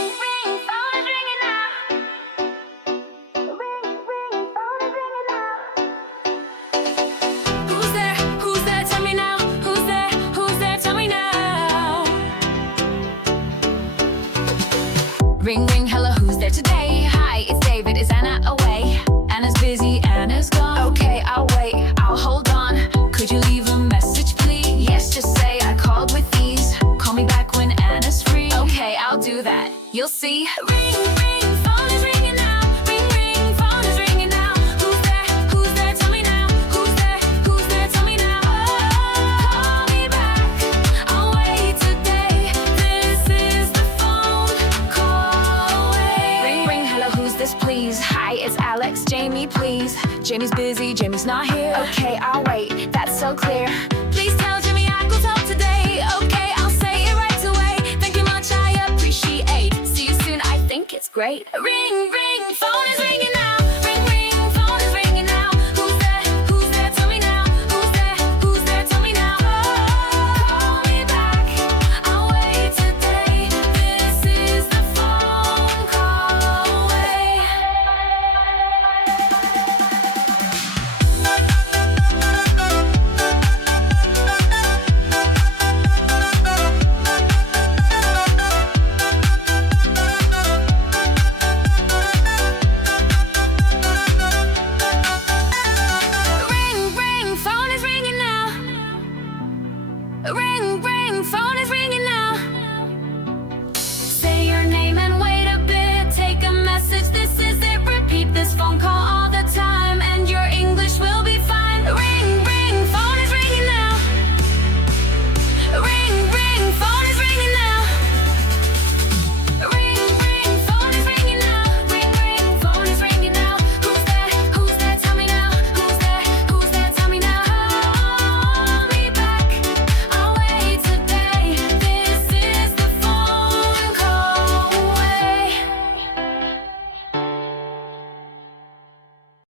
Ring, ring, phone is ringing now. Ring, ring, phone is ringing now. Who's there? Who's there? Tell me now. Who's there? Who's there? Tell me now. Ring, ring, hello, who's there today? Hi, it's David, is Anna away? Anna's busy, Anna's gone. Okay, I'll wait, I'll hold on. Could you leave a message, please? Yes, just say I called with ease. Call me back when Anna's free. Okay, I'll do that, you'll see. Ring, ring, phone is ringing now. Ring, ring, phone is ringing now. Who's there? Who's there? Tell me now. Who's there? Who's there? Tell me now. Call me back, I'll wait today. This is the phone call away. Ring, ring, hello, who's this, please? Hi, it's Alex, Jamie, please. Jamie's busy, Jamie's not here. Okay, I'll wait, that's so clear. Please tell Jimmy I could talk today. Okay, I'll say it right away. Thank you much, I appreciate. See you soon, I think it's great. Ring, ring, phone is ringing now.